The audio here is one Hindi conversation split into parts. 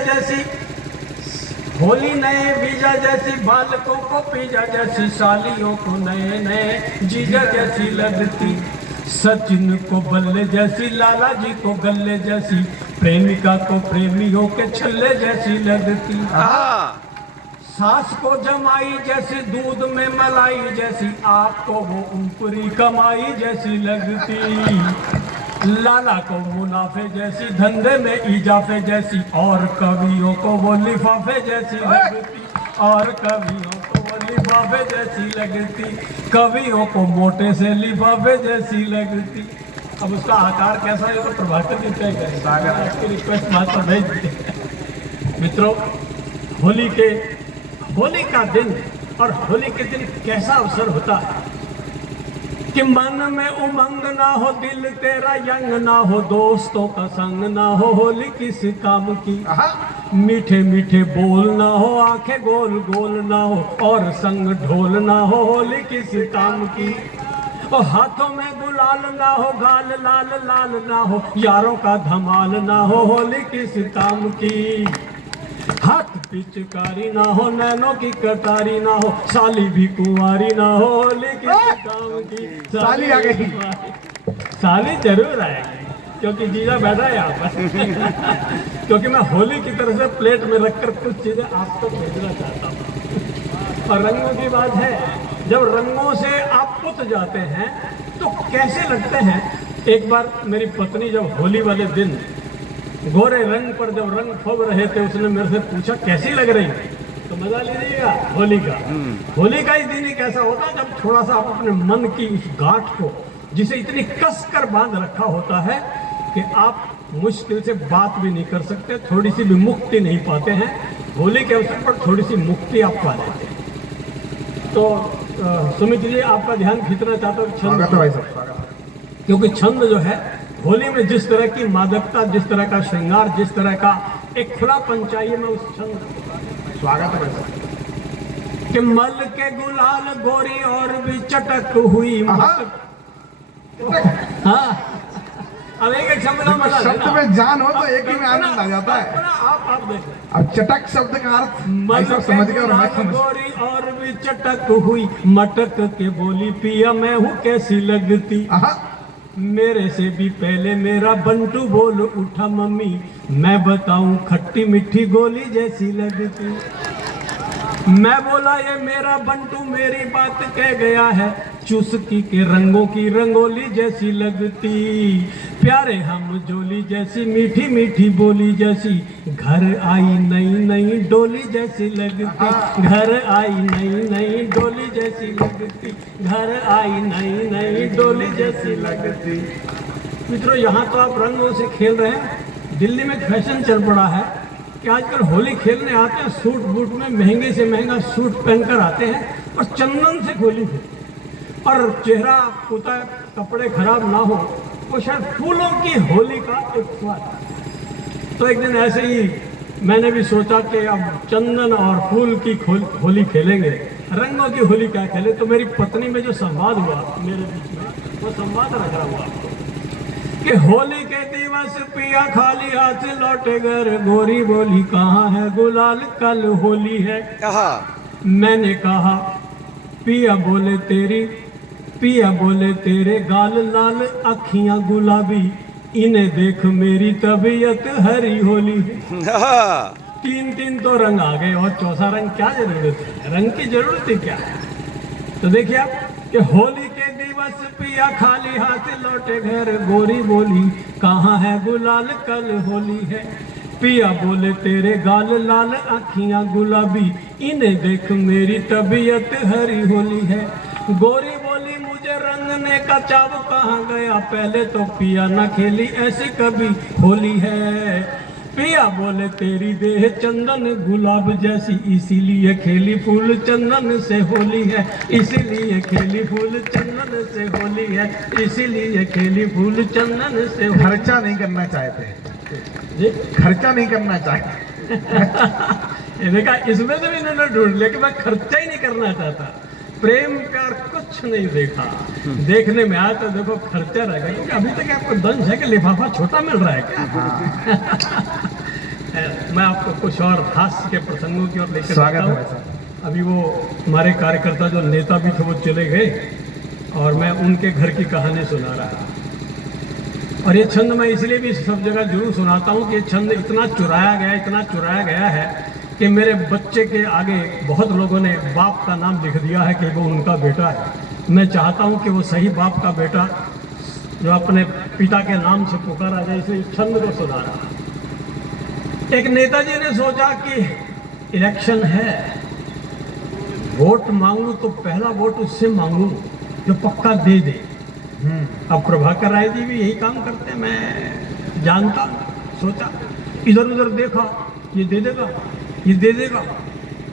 जैसी होली नए वीजा जैसी, बालकों को पीजा जैसी, सालियों को नए नए जीजा जैसी लगती, सचिन को बल्ले जैसी, लाला जी को गल्ले जैसी, प्रेमिका को प्रेमियों के छल्ले जैसी लगती, सास को जमाई जैसी, दूध में मलाई जैसी, आपको वो ऊपरी कमाई जैसी लगती, लाला को मुनाफे जैसी, धंधे में इजाफे जैसी, और कवियों को वो लिफाफे जैसी लगती, और कवियों को वो लिफाफे जैसी लगती, कवियों को मोटे से लिफाफे जैसी लगती। अब उसका आकार कैसा है तो प्रभाकर जी तय करें, आपकी रिक्वेस्ट बात पर भेज दें। मित्रों, होली का दिन और होली के दिन कैसा अवसर होता है कि मन में उमंग ना हो, दिल तेरा यंग ना हो, दोस्तों का संग ना हो, होली किस काम की, मीठे मीठे बोल ना हो, आंखें गोल गोल ना हो, और संग ढोल ना हो, होली किस काम की, और हाथों में गुलाल ना हो, गाल लाल लाल ना हो, यारों का धमाल ना हो, होली किस काम की, हाथ पिचकारी ना हो, नैनों की कटारी ना हो, साली भी कुंवारी ना हो, होली किस काम की, साली आ गई, साली जरूर आएगी क्योंकि जीजा बैठा है यहाँ पर क्योंकि मैं होली की तरह से प्लेट में रखकर कुछ चीजें आपको भेजना चाहता हूँ। और रंगों की बात है, जब रंगों से आप पुत जाते हैं तो कैसे लगते हैं। एक बार मेरी पत्नी जब होली वाले दिन गोरे रंग पर जब रंग फब रहे थे, उसने मेरे से पूछा कैसी लग रही, तो मजा लीजिएगा होली का। होली का इस दिन ही कैसा होता है जब थोड़ा सा आप अपने मन की उस गांठ को, जिसे इतनी कस कर बांध रखा होता है कि आप मुश्किल से बात भी नहीं कर सकते, थोड़ी सी भी मुक्ति नहीं पाते हैं, होली के अवसर पर थोड़ी सी मुक्ति आप पा लेते हैं। तो सुमित जी, आपका ध्यान खींचना चाहता हूँ छंद, क्योंकि छंद जो है होली में जिस तरह की मादकता, जिस तरह का श्रृंगार, जिस तरह का एक खुलापन चाहिए, मैं उस छंद स्वागत है कि मल के गुलाल गोरी और भी चटक हुई, हाँ अब एक शब्द में जान हो तो एक ही में आनंद आ जाता है। आप देखें, अब चटक शब्द का अर्थ ऐसा समझ गया, गोरी और भी चटक हुई, मटक के बोली पिया मैं हूँ कैसी लगती, मेरे से भी पहले मेरा बंटू बोल उठा, मम्मी मैं बताऊं खट्टी मीठी गोली जैसी लगती, मैं बोला ये मेरा बंटू मेरी बात कह गया है, चुस्की के रंगों की रंगोली जैसी लगती, प्यारे हम जोली जैसी, मीठी मीठी बोली जैसी, घर आई नई नई डोली जैसी लगती, घर आई नई नई डोली जैसी लगती, घर आई नई नई डोली जैसी लगती। मित्रों, यहाँ तो आप रंगों से खेल रहे हैं। दिल्ली में फैशन चल पड़ा है कि आजकल होली खेलने आते हैं, सूट बूट में महंगे से महंगा सूट पहनकर आते हैं और चंदन से होली खेलते हैं, और चेहरा पुता कपड़े खराब ना हो, वो शायद फूलों की होली का एक स्वाद। तो एक दिन ऐसे ही मैंने भी सोचा कि अब चंदन और फूल की होली खेलेंगे, रंगों की होली क्या खेले। तो मेरी पत्नी में जो संवाद हुआ मेरे बीच में, वो संवाद रख रहा हुआ कि होली के दिवस पिया खाली हाथ लौटे घर, गोरी बोली कहाँ है गुलाल कल होली है, मैंने कहा पिया बोले तेरे गाल लाल अखियां गुलाबी, इन्हें देख मेरी तबीयत हरी होली है। तीन तो रंग आ गए और चौथा रंग क्या जरूरत है, रंग की जरूरत है क्या है। तो देखिए आप कि होली के दिवस पिया खाली हाथ लौटे घर, गोरी बोली कहाँ है गुलाल कल होली है, पिया बोले तेरे गाल लाल अखियां गुलाबी, इन्हें देख मेरी तबीयत हरी होली है, गोरी बोली मुझे रंगने का चाव कहाँ गया, पहले तो पिया न खेली ऐसी कभी होली है, पिया बोले तेरी देह चंदन गुलाब जैसी, इसीलिए खेली फूल चंदन से होली है, इसीलिए खेली फूल चंदन से होली है, इसीलिए खेली फूल चंदन से। खर्चा नहीं करना चाहते जी, खर्चा नहीं करना चाहते देखा, इसमें से भी इन्होंने ढूंढ लिया कि मैं खर्चा ही नहीं करना चाहता, प्रेम प्यार कुछ नहीं देखा, देखने में आया तो देखो खर्चा रह गया, क्योंकि अभी तक आपको दंश है कि लिफाफा छोटा मिल रहा है क्या। मैं आपको कुछ और हास्य के प्रसंगों की ओर लेकर स्वागत जाता है हूँ। भाई साहब। अभी वो हमारे कार्यकर्ता जो नेता भी थे वो चले गए और मैं उनके घर की कहानी सुना रहा। और ये छंद मैं इसलिए भी सब जगह जरूर सुनाता हूँ कि ये छंद इतना चुराया गया है कि मेरे बच्चे के आगे बहुत लोगों ने बाप का नाम लिख दिया है कि वो उनका बेटा है। मैं चाहता हूँ कि वो सही बाप का बेटा जो अपने पिता के नाम से पुकारा जाए, इसलिए इस छंद को सुना रहा। एक नेताजी ने सोचा कि इलेक्शन है, वोट मांगू तो पहला वोट उससे मांगू जो पक्का दे दे। अब प्रभाकर राय जी भी यही काम करते हैं, मैं जानता। सोचा, इधर उधर देखा, ये दे देगा, ये दे देगा।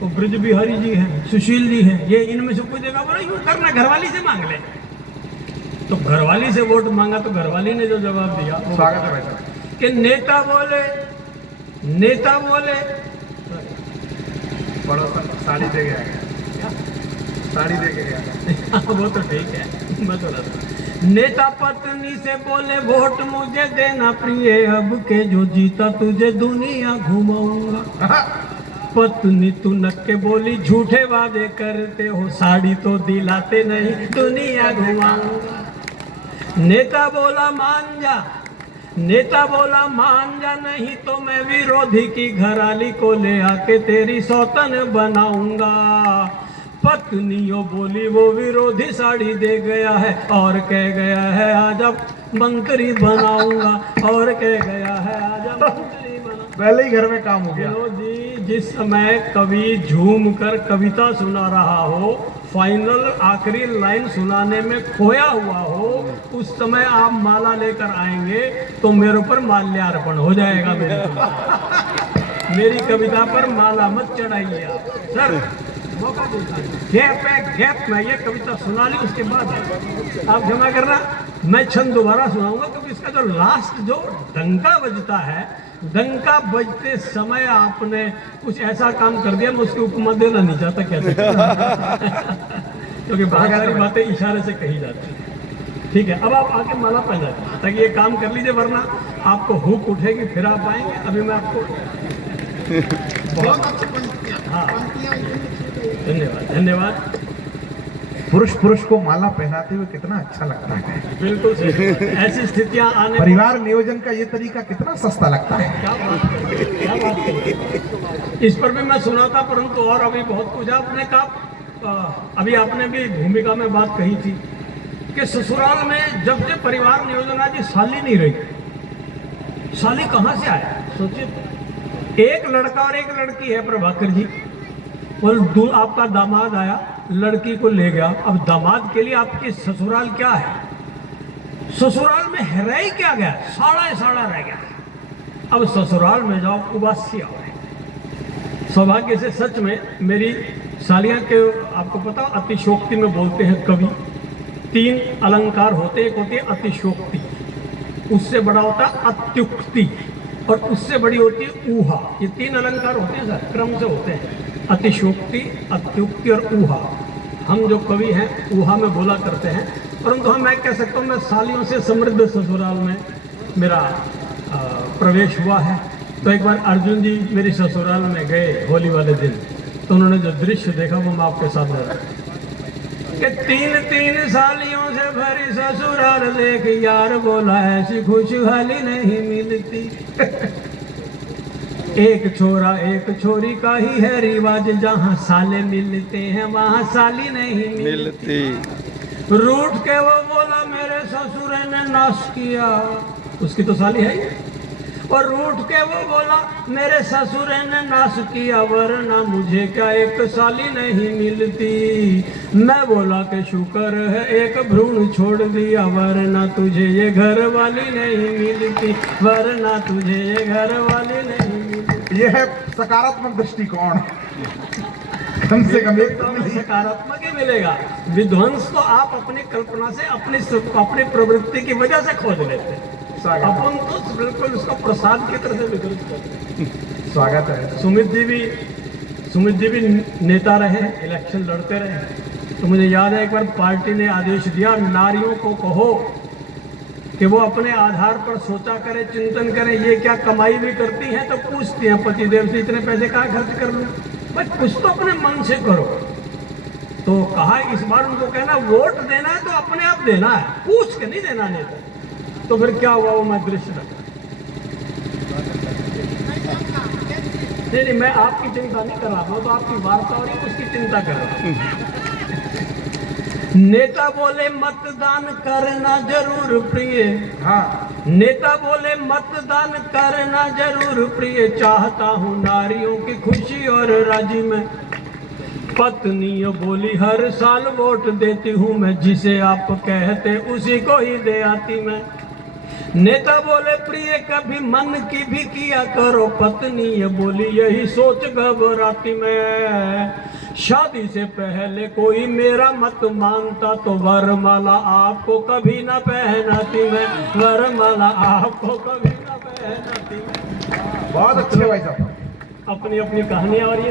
तो ब्रज बिहारी जी हैं, सुशील जी हैं, ये इनमें से कोई देगा। बोला यूँ करना, घरवाली से मांग ले। तो घरवाली से वोट मांगा तो घरवाली ने जो जवाब दिया, स्वागत है भाई साहब। कि नेता बोले पड़ोसन साड़ी दे गया है। साड़ी दे के गया। वो तो ठीक है, मैं तो रहता। नेता पत्नी से बोले वोट मुझे देना प्रिय, अब के जो जीता तुझे दुनिया घुमाऊंगा। पत्नी तू नक्के बोली झूठे वादे करते हो, साड़ी तो दिलाते नहीं, दुनिया घुमाऊंगा। नेता बोला मान जा, नहीं तो मैं विरोधी की घराली को ले आके तेरी सौतन बनाऊंगा। पत्नियों बोली वो विरोधी साड़ी दे गया है और कह गया है आज अब मंत्री बनाऊंगा, और कह गया है आज अब मंत्री बनाऊंगा। पहले ही घर में काम हो गया। जी, जिस समय कवि झूम कर कविता सुना रहा हो, फाइनल आखिरी लाइन सुनाने में खोया हुआ हो, उस समय आप माला लेकर आएंगे तो मेरे ऊपर माल्यार्पण हो जाएगा। मेरी कविता पर माला मत चढ़ाइए आप सर। मौका गैप में ये कविता सुना ली, उसके बाद आप जमा करना। मैं छंद दोबारा सुनाऊंगा क्योंकि इसका जो लास्ट जो डंका बजता है, डंका बजते समय आपने कुछ ऐसा काम कर दिया, मैं उसकी उपमा देना नहीं चाहता कैसे क्योंकि बहुत सारी बातें इशारे से कही जाती है। ठीक है, अब आप आके माला पहना ताकि ये काम कर लीजिए, वरना आपको हुक उठेगी, फिर आप आएंगे। अभी मैं आपको हाँ धन्यवाद। पुरुष को माला पहनाते हुए कितना अच्छा लगता है। बिल्कुल सही। ऐसी स्थितियां आने परिवार नियोजन का ये तरीका कितना सस्ता लगता है। क्या बात है। इस पर भी मैं सुना था, परंतु और अभी बहुत कुछ आपने कहा। अभी आपने भी भूमिका में बात कही थी कि ससुराल में जब से परिवार नियोजन आज साली नहीं रही। साली कहाँ से आया सोचिए। एक लड़का और एक लड़की है प्रभाकर जी, और आपका दामाद आया, लड़की को ले गया। अब दामाद के लिए आपकी ससुराल क्या है? ससुराल में रह ही क्या गया, साड़ा रह गया। अब ससुराल में जाओ उबासी आओ। सौभाग्य से सच में मेरी सालियां के, आपको पता अतिशोक्ति में बोलते हैं कवि, 3 अलंकार होते हैं। एक होती है अतिशोक्ति, उससे बड़ा होता है अत्युक्ति, और उससे बड़ी होती है ऊहा। ये 3 अलंकार होते हैं सर, क्रम से होते हैं, अतिशोक्ति, अत्युक्ति और ऊहा। हम जो कवि हैं ऊहा में बोला करते हैं, परंतु हम मैं कह सकता हूँ मैं सालियों से समृद्ध ससुराल में मेरा प्रवेश हुआ है। तो एक बार अर्जुन जी मेरी ससुराल में गए होली वाले दिन, तो उन्होंने जो दृश्य देखा वो मैं आपके सामने रखा कि 3 सालियों से भरी ससुराल देख यार बोला ऐसी खुशहाली नहीं मिलती। एक छोरा एक छोरी का ही है रिवाज, जहाँ साले मिलते हैं वहाँ साली नहीं मिलती। रूठ के वो बोला मेरे ससुर ने नाश किया, उसकी तो साली है ही। और रूठ के वो बोला मेरे ससुर ने नाश किया, वरना मुझे क्या एक साली नहीं मिलती। मैं बोला कि शुक्र है एक भ्रूण छोड़ दिया, वरना तुझे ये घर वाली नहीं मिलती, वरना तुझे ये घर वाली नहीं मिलती। ये है सकारात्मक दृष्टिकोण। कम से कम एक तो सकारात्मक ही मिलेगा। विध्वंस तो आप अपनी कल्पना से, अपनी प्रवृत्ति की वजह से खोज लेते हैं। अपन तो बिल्कुल उसको प्रसाद की तरह से वितरित करते हैं। स्वागत है। सुमित जी भी नेता रहे, इलेक्शन लड़ते रहे। तो मुझे याद है एक बार पार्टी ने आदेश दिया नारियों को कहो कि वो अपने आधार पर सोचा करे, चिंतन करे, ये क्या कमाई भी करती हैं तो पूछती हैं पतिदेव से इतने पैसे कहाँ खर्च कर लूँ। भाई कुछ तो अपने मन से करो। तो कहा इस बार उनको कहना वोट देना है तो अपने आप देना है, पूछ के नहीं देना नेता। तो फिर क्या हुआ, वो मैं दृश्य रखा। नहीं, मैं आपकी चिंता नहीं कर रहा हूँ, तो आपकी वार्ता हो रही है उसकी चिंता कर रहा हूँ। नेता बोले मतदान करना जरूर प्रिय। हाँ, नेता बोले मतदान करना जरूर प्रिय, चाहता हूँ नारियों की खुशी और राजी में। पत्नी बोली हर साल वोट देती हूँ मैं, जिसे आप कहते उसी को ही दे आती मैं। नेता बोले प्रिय कभी मन की भी किया करो, पत्नी ये बोली यही सोच घबराती मैं। शादी से पहले कोई मेरा मत मानता तो वरमाला आपको कभी ना पहनाती मैं, वरमाला आपको कभी ना पहनाती मैं। बहुत अच्छे भाई साहब। अपनी अपनी कहानियां और ये